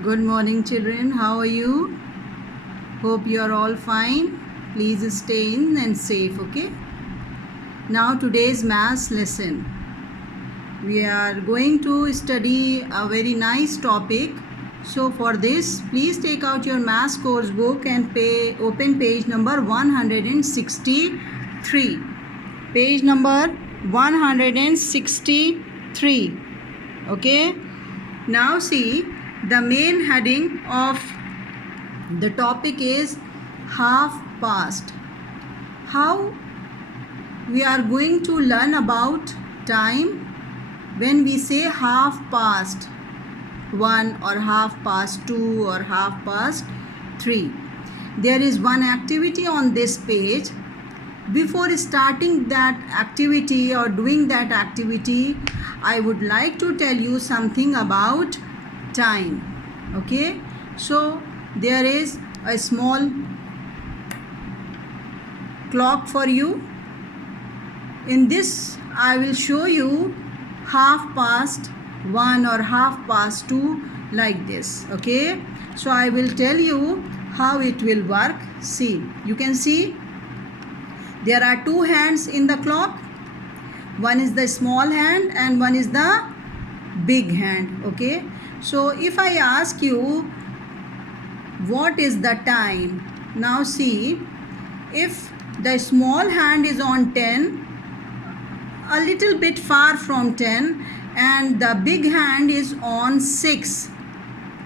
Good morning, children. How are you? Hope you are all fine. Please stay in and safe, okay? Now, today's maths lesson. We are going to study a very nice topic. So, for this, please take out your maths course book and open page number 163. Page number 163. Okay? Now, see. The main heading of the topic is half past. How we are going to learn about time when we say half past 1 or half past 2 or half past 3. There is one activity on this page. Before starting that activity or doing that activity, I would like to tell you something about time. Okay, so there is a small clock for you. In this I will show you half past 1 or half past 2 like this. Okay, so I will tell you how it will work. See, you can see there are two hands in the clock. One is the small hand and one is the big hand. Okay, so if I ask you what is the time, now see, if the small hand is on 10, a little bit far from 10, and the big hand is on 6.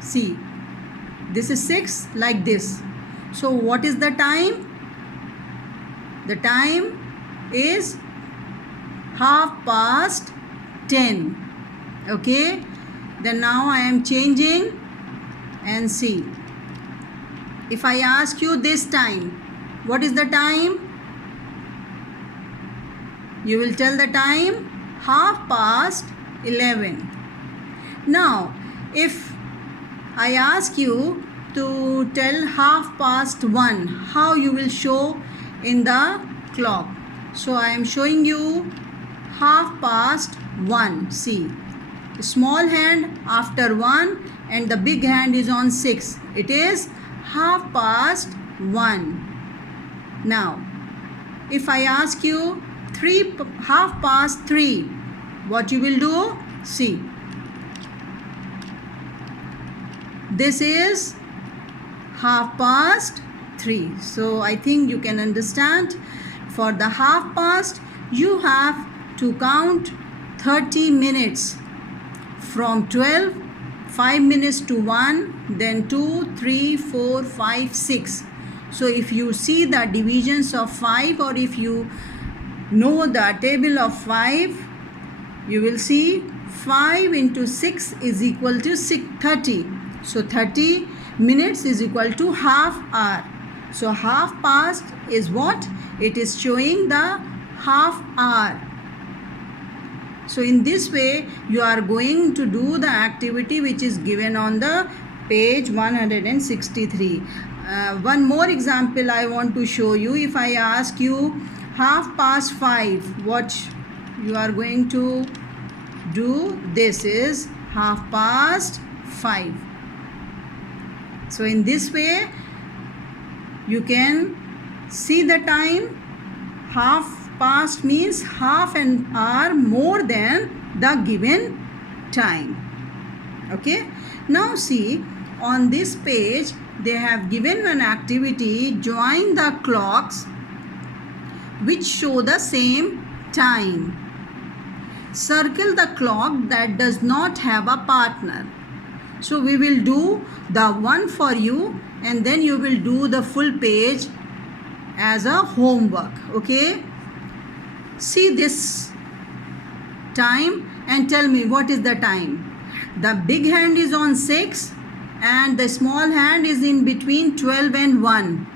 See, this is 6 like this. So what is the time? The time is half past 10. Okay, then now I am changing and see. If I ask you this time, what is the time? You will tell the time half past 11. Now, if I ask you to tell half past 1, how you will show in the clock? So I am showing you half past 1. See, small hand after 1 and the big hand is on 6. It is half past 1. Now, if I ask you half past 3, what you will do? See, this is half past 3. So I think you can understand. For the half past, you have to count 30 minutes. From 12, 5 minutes to 1, then 2, 3, 4, 5, 6. So if you see the divisions of 5, or if you know the table of 5, you will see 5 into 6 is equal to 30. So 30 minutes is equal to half hour. So half past is what? It is showing the half hour. So in this way, you are going to do the activity which is given on the page 163. One more example I want to show you. If I ask you half past 5, what you are going to do? This is half past 5. So in this way, you can see the time. Half past means half an hour more than the given time. Okay, now see, on this page they have given an activity: join the clocks which show the same time. Circle the clock that does not have a partner. So we will do the one for you, and then you will do the full page as a homework. Okay, see this time and tell me what is the time. The big hand is on 6 and the small hand is in between 12 and 1.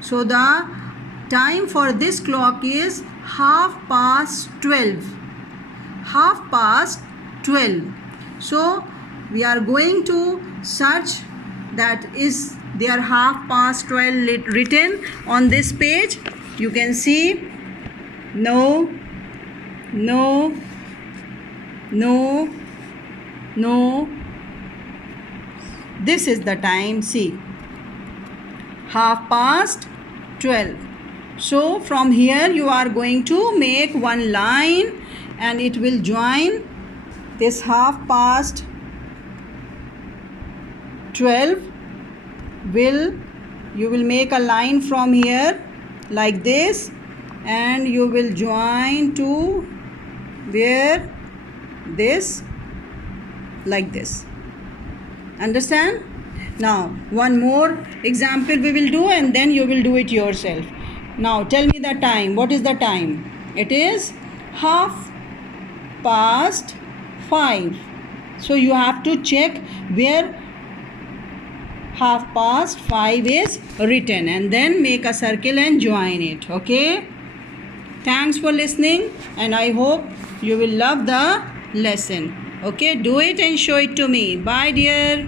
So the time for this clock is half past 12. Half past 12. So we are going to search that is there half past 12 written on this page. You can see no, this is the time. See, 12:30. So from here you are going to make one line and it will join this 12:30 you will make a line from here like this, and you will join to where this, like this. Understand? Now one more example we will do, and then you will do it yourself. Now tell me the time. What is the time? It is 5:30. So you have to check where 5:30 is written, and then make a circle and join it. Okay, thanks for listening, and I hope you will love the lesson. Okay, do it and show it to me. Bye dear.